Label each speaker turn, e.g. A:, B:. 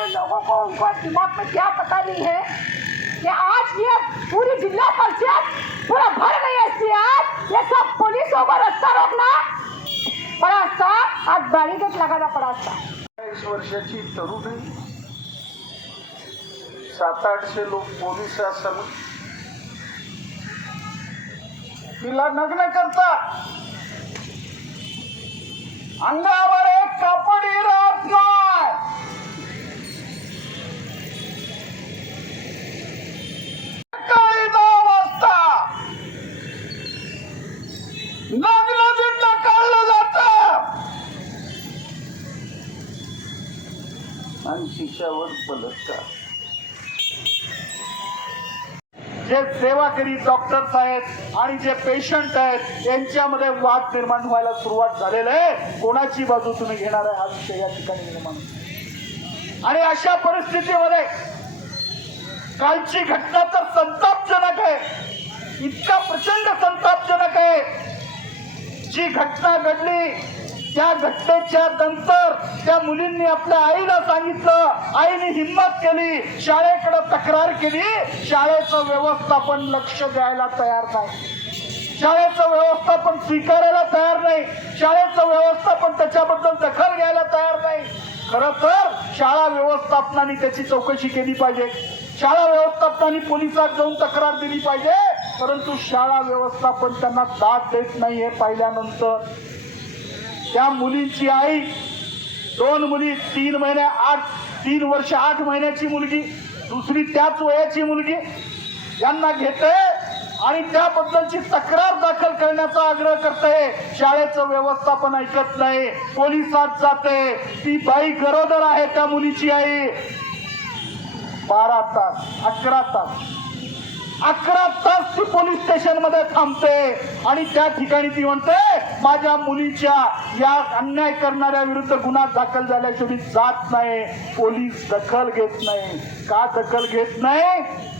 A: सारे लोगों को उनको दिमाग में क्या पता नहीं है कि आज ये पूरी जिला परिषद पूरा भर गई है आज ये सब पुलिस होगा रास्ता रोकना पड़ा था आज बैरिकेड लगाना पड़ा था
B: चाळीस वर्षाची तरुण सात आठशे लोक पोलिसांसमोर तिला नग्न करता अंगावर आणि तिच्यावर बलत्कार जे सेवा डॉक्टर्स आहेत आणि जे पेशंट आहेत यांच्यामध्ये वाद निर्माण व्हायला सुरुवात झालेली आहे कोणाची बाजू तुम्ही घेणार आहे हा विषय या ठिकाणी निर्माण आणि अशा परिस्थितीमध्ये कालची घटना तर संतापजनक आहे इतका प्रचंड संतापजनक आहे जी घटना घडली त्या घटनेच्या नंतर त्या मुलींनी आपल्या आईला सांगितलं आईने हिंमत केली शाळेकडे तक्रार केली शाळेचं व्यवस्थापन लक्ष द्यायला तयार नाही शाळेचं व्यवस्थापन स्वीकारायला तयार नाही शाळेचं व्यवस्थापन त्याच्याबद्दल दखल घ्यायला तयार नाही खर तर शाळा व्यवस्थापनाने त्याची चौकशी केली पाहिजे शाळा व्यवस्थापनाने पोलिसात जाऊन तक्रार दिली पाहिजे परंतु शाळा व्यवस्थापन त्यांना दाद देत नाही हे पाहिल्यानंतर त्या मुलींची आई दोन मुली तीन महिने आठ तीन वर्ष आठ महिन्याची मुलगी दुसरी त्याच वयाची मुलगी यांना घेते आणि त्याबद्दलची तक्रार दाखल करण्याचा आग्रह करते शाळेचं व्यवस्थापन ऐकत नाही पोलिसात जाते ती बाई गरोदर आहे त्या मुलीची आई बारा तास अकरा तास अकरा तास ती पोलीस स्टेशन मध्ये थांबते आणि त्या ठिकाणी ती म्हणते माझ्या मुलीच्या या अन्याय करणाऱ्या विरुद्ध गुन्हा दाखल झाल्याशिवाय जात नाही पोलीस दखल घेत नाही का दखल घेत नाही